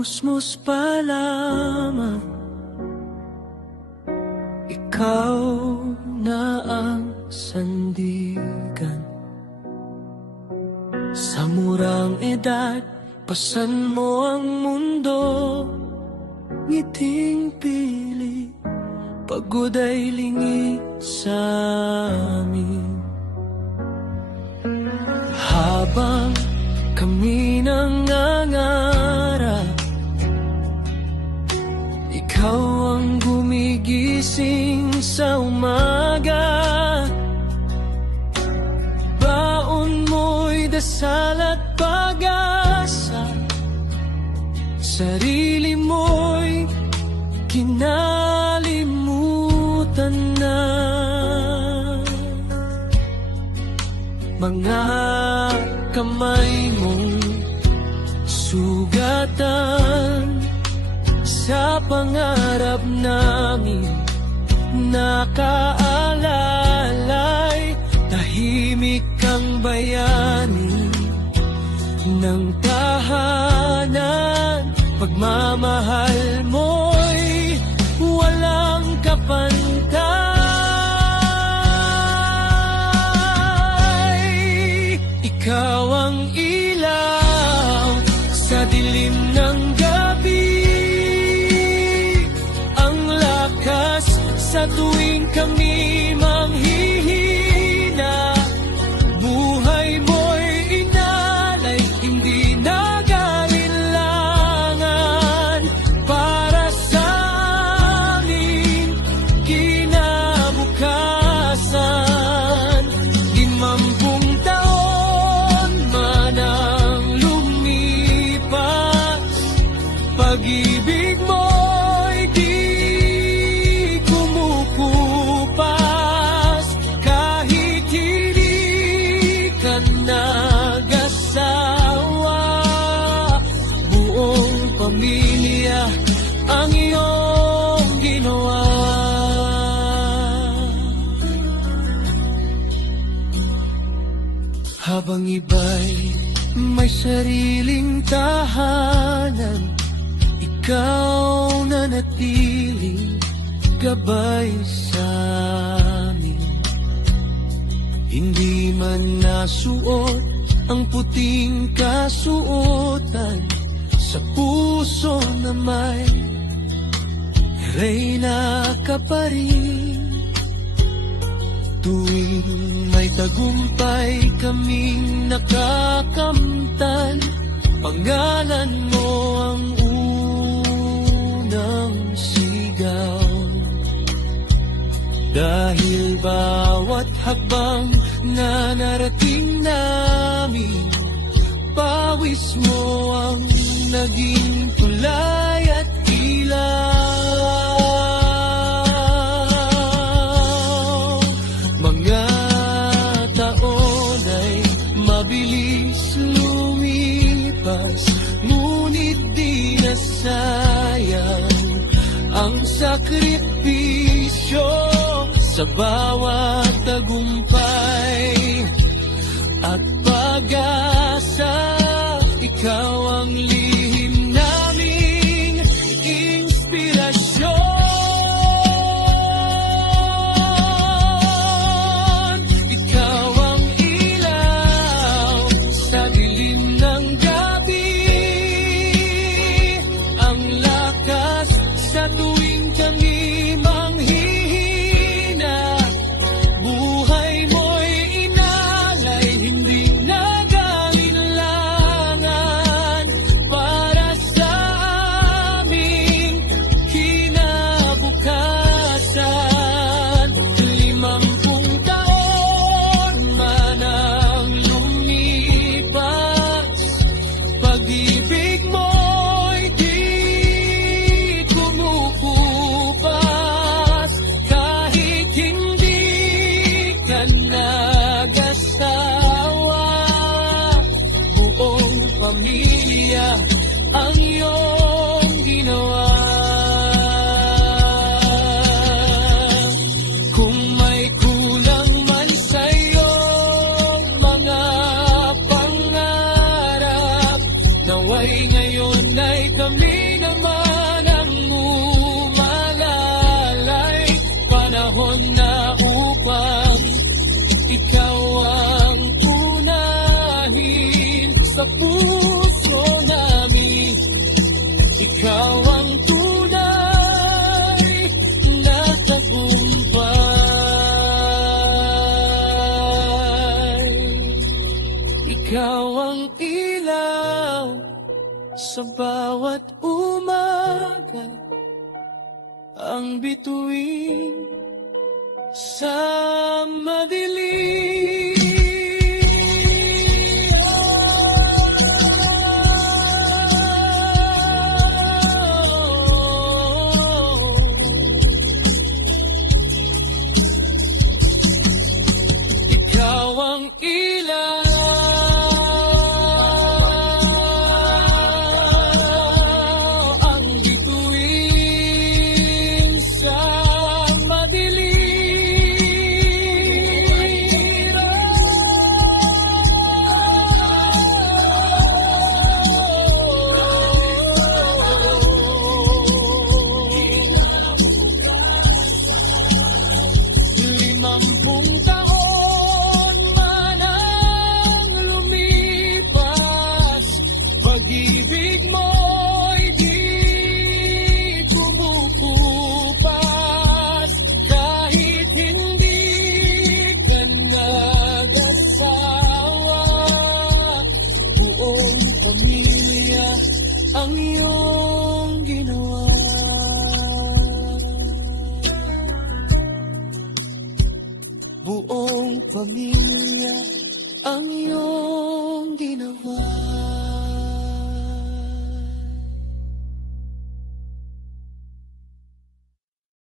Musmus pa lamang, ikaw na ang sandigan. Sa murang edad, pasan mo ang mundo, ngiting pili, pagod ay lingi sa amin. Habang kami nangangarap, ikaw ang gumigising sa umaga. Baon mo'y dasal at pag-asa, sarili mo'y kinalimutan na. Mga kamay mong sugatan sa pangarap namin, nakaalalay, tahimik ang bayani ng tahanan. Pagmamahal mo'y walang kapantay. Ikaw ang ilaw sa dilim ng gabi, ang lakas sa tuwing kami manghihina. Buhay mo'y inalay, hindi nagailangan para sa aming kinabukasan. 50 taon man ang lumipas, pag-ibig mo'y di kumukupas. Kahit hindi ka nag-asawa, buong pamilya ang iyong ginawa. Habang iba'y may sariling tahanan, ikaw nanatiling gabay sa amin. Hindi man nasuot ang puting kasuotan, sa puso na may reyna ka pa rin. Tuwing may tagumpay kaming nakakamtan, pangalan mo ang unang sigaw. Dahil bawat hakbang na narating namin, pawis mo ang naging kulay at ilaw. Mga taon ay mabilis lumipas, ngunit di nasayang ang sakripisyo. Sa bawat tagumpay at pag-asa, ikaw ang lihim naming inspirasyon. Ikaw ang ilaw sa dilim ng gabi, ang lakas sa tuwing kami manghihina. Buhay mo'y inalay, hindi nag-alinlangan para sa aming kinabukasan. 50 taon man ang lumipas, pag-ibig mo'y di kumukupas. Kahit hindi ka nag-asawa, buong pamilya ang iyong ginawa. Kung may kulang man sa'yo mga pangarap, naway ngayon ay kami puso namin. Ikaw ang tunay na tagumpay. Ikaw ang ilaw sa bawat umaga, ang bituin sa madilim. Ikaw ang ilaw, ang bituin sa madilim. Limampung taon man ang lumipas, pag-ibig mo'y di kumukupas. Kahit hindi ka nag-asawa, buong pamilya ang iyong ginawa. Buong pamilya ang iyong ginawa.